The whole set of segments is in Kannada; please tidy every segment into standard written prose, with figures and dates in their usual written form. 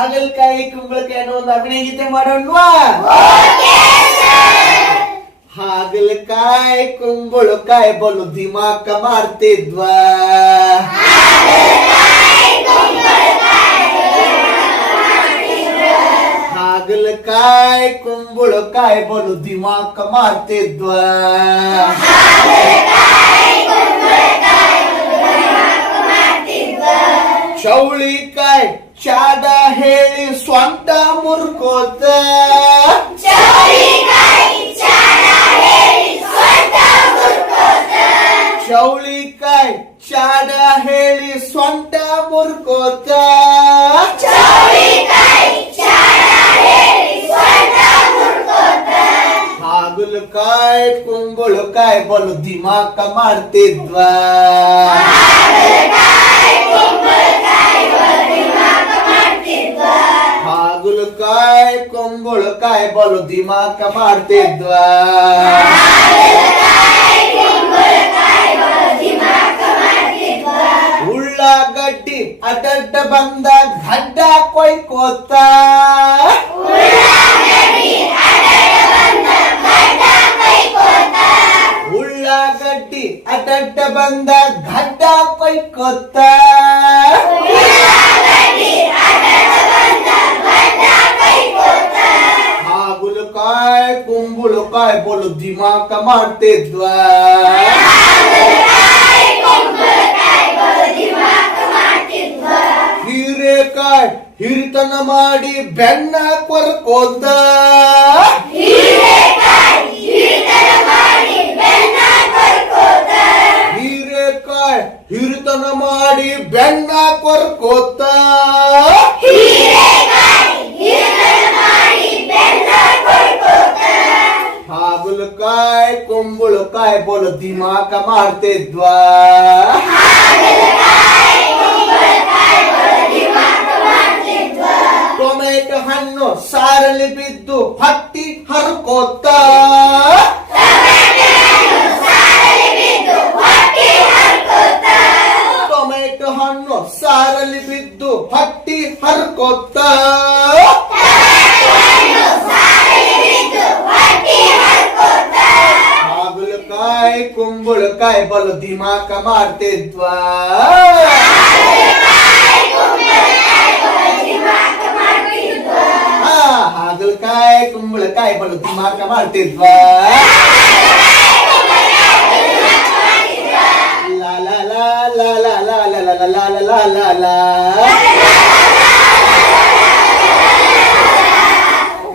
ಹಾಗಲಕಾಯಿ ಕುಂಬಳಕಾಯಿ ಅನ್ನೋ ಒಂದು ಅಭಿನಯ ಗೀತೆ ಮಾಡೋಣವಾ? ಹಾಗಲಕಾಯಿ ಕುಂಬಳಕಾಯಿ ಬಲು ದಿಮಾಕ ಮಾಡ್ತಿದ್ವಾ, ಹಾಗಲಕಾಯಿ ಕುಂಬಳಕಾಯಿ ಬಲು ದಿಮಾಕ ಮಾಡ್ತಿದ್ವಾ. ಚೌಳಿಕಾಯಿ ಚಾಡ ಹೇಳಿ ಸ್ವಂತ ಮುರ್ಕೋತ, ಚೌಳಿಕಾಯಿ ಚಾಡ ಹೇಳಿ ಸ್ವಂತ ಮುರ್ಕೋತ, ಹಾಗಲಕಾಯಿ ಕುಂಬಳಕಾಯಿ ಬಲು ದಿಮಾಕ ಮಾಡ್ತಿದ್ವಾ. ಹಾಗಲಕಾಯಿ ಕುಂಬಳಕಾಯಿ ಬಲು ದಿಮಾಕ ಮಾಡ್ತಿದ್ವಾ. ಉಳ್ಳಾಗಡ್ಡಿ ಅಡ್ಡ ಬಂದ ಗಡ್ಡ ಕೊಯ್ಕೋತ, ಉಳ್ಳಾಗಡ್ಡಿ ಅಡ್ಡ ಬಂದ ಗಡ್ಡ ಕೊಯ್ಕೋತ, ಹಾಗಲಕಾಯಿ ಕುಂಬಳಕಾಯಿ ಬಲು ದಿಮಾಕ ಮಾಡ್ತಿದ್ವಾ. ಹೀರೆಕಾಯಿ ಹಿರಿತನ ಮಾಡಿ ಬೆನ್ನ ಕೊರ್ಕೋತ, ಹೀರೆಕಾಯಿ ಹಿರಿತನ ಮಾಡಿ ಬೆನ್ನ ಕೊರ್ಕೋತ, ಹಾಗಲಕಾಯಿ ಕುಂಬಳಕಾಯಿ ಬಲು ದಿಮಾಕ ಮಾಡ್ತಿದ್ವಾ. ಟೊಮೆಟೊ ಹಣ್ಣು ಸಾರಲ್ಲಿ ಬಿದ್ದು ಹತ್ತಿ ಹರ್ಕೋತ, ಟೊಮೆಟೊ ಹಣ್ಣು ಸಾರಲ್ಲಿ ಬಿದ್ದು ಹತ್ತಿ ಹರ್ಕೋತ, ಹಾಗಲಕಾಯಿ ಕುಂಬಳಕಾಯಿ ಬಲು ದಿಮಾಕ ಮಾಡ್ತಿದ್ವಾ. ಹಾಗಲಕಾಯಿ ಕುಂಬಳಕಾಯಿ ಬಲು ದಿಮಾಕ ಮಾಡ್ತಿದ್ವಾ. ಲಾ ಲಾ ಲಾ ಲಾ ಲಾ ಲಾ ಲಾ ಲಾ ಲಾ ಲಾ ಲಾ ಲಾ.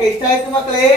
ಇಷ್ಟ ಆಯ್ತು ಮಕ್ಕಳೇ?